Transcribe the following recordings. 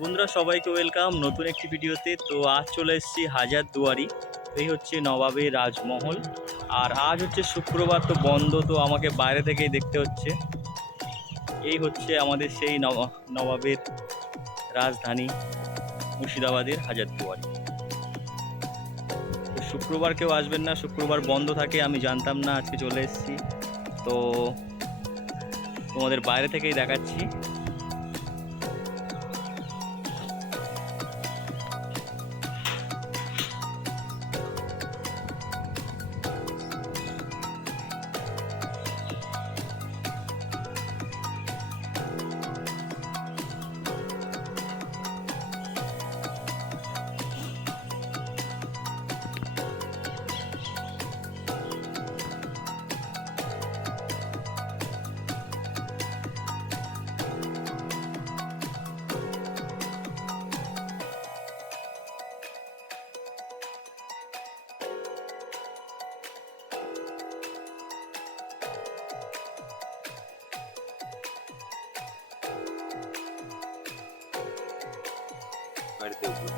বন্ধুরা সবাইকে ওয়েলকাম নতুন একটি ভিডিওতে। তো আজ চলে এসেছি হাজারদুয়ারি। এই হচ্ছে নবাবের রাজমহল। আর আজ হচ্ছে শুক্রবার, তো বন্ধ, তো আমাকে বাইরে থেকেই দেখতে হচ্ছে। এই হচ্ছে আমাদের সেই নবাবের রাজধানী মুর্শিদাবাদের হাজারদুয়ারি। তো শুক্রবার কেউ আসবেন না, শুক্রবার বন্ধ থাকে, আমি জানতাম না, আজকে চলে এসেছি। তো তোমাদের বাইরে থেকেই দেখাচ্ছি। গাড়িতে উঠলো।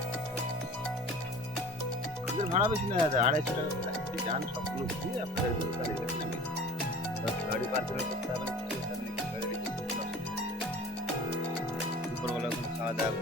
আমাদের ভাড়া বেশি না দাদা, 250 টাকা করে যান, সবগুলো ঘুরিয়ে আপনাদের গাড়ি পার্কিং করতে হবে না, কিছু আপনি গাড়ি রেখে দুপুরবেলা কোনো খাওয়া দাওয়া।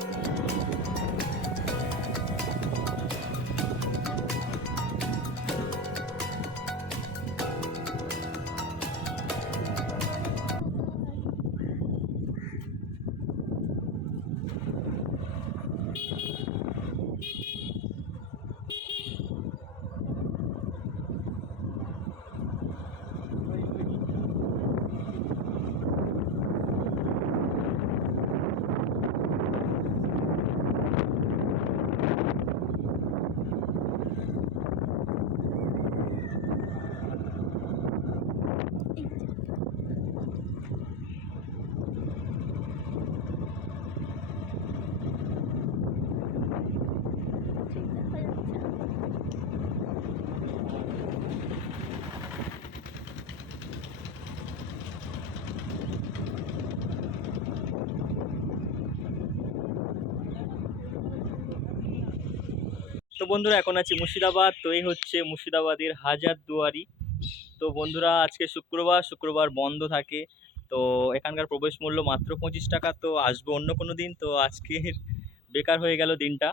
তো বন্ধুরা এখন আছি মুর্শিদাবাদ। তো এই হচ্ছে মুর্শিদাবাদের হাজারদুয়ারি। তো বন্ধুরা আজকে শুক্রবার, শুক্রবার বন্ধ থাকে। তো এখানকার প্রবেশ মূল্য মাত্র 25 টাকা। তো আসবো অন্য কোনো দিন, তো আজকে বেকার হয়ে গেল দিনটা।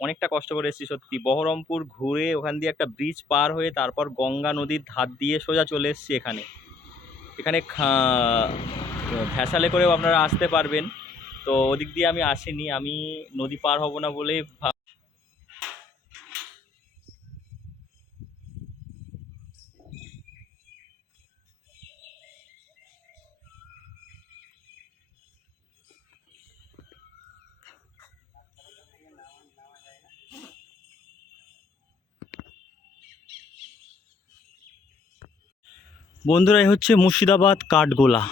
অনেকটা কষ্ট করে এসেছি সত্যি। বহরমপুর ঘুরে ওখান দিয়ে একটা ব্রিজ পার হয়ে তারপর গঙ্গা নদীর ধার দিয়ে সোজা চলে এসেছি এখানে। এখানে ভ্যাসালে করেও আপনারা আসতে পারবেন। তো ওদিক দিয়ে আমি আসিনি, আমি নদী পার হব না বলে। বন্ধুরা এই হচ্ছে মুর্শিদাবাদ কাঠগোলা।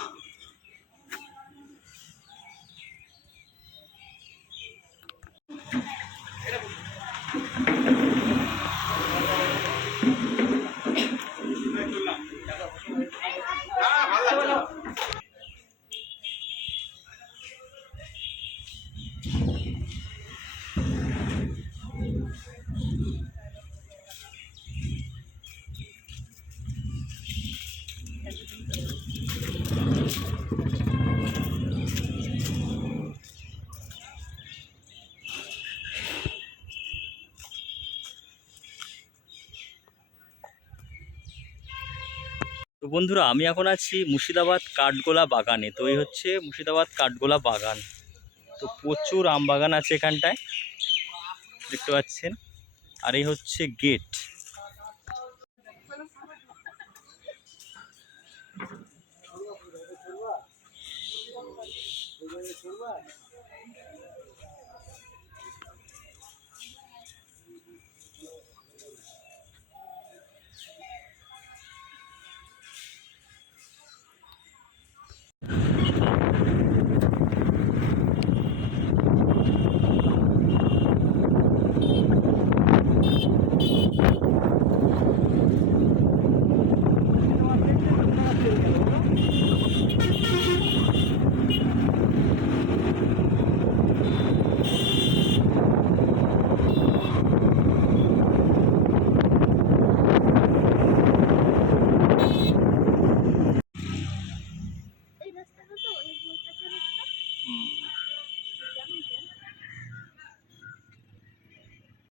তো বন্ধুরা আমি এখন আছি মুর্শিদাবাদ কাঠগোলা বাগানে। তো এই হচ্ছে মুর্শিদাবাদ কাঠগোলা বাগান। তো প্রচুর আম বাগান আছে এখানটায়, দেখতে পাচ্ছেন। আর এই হচ্ছে গেট। হুম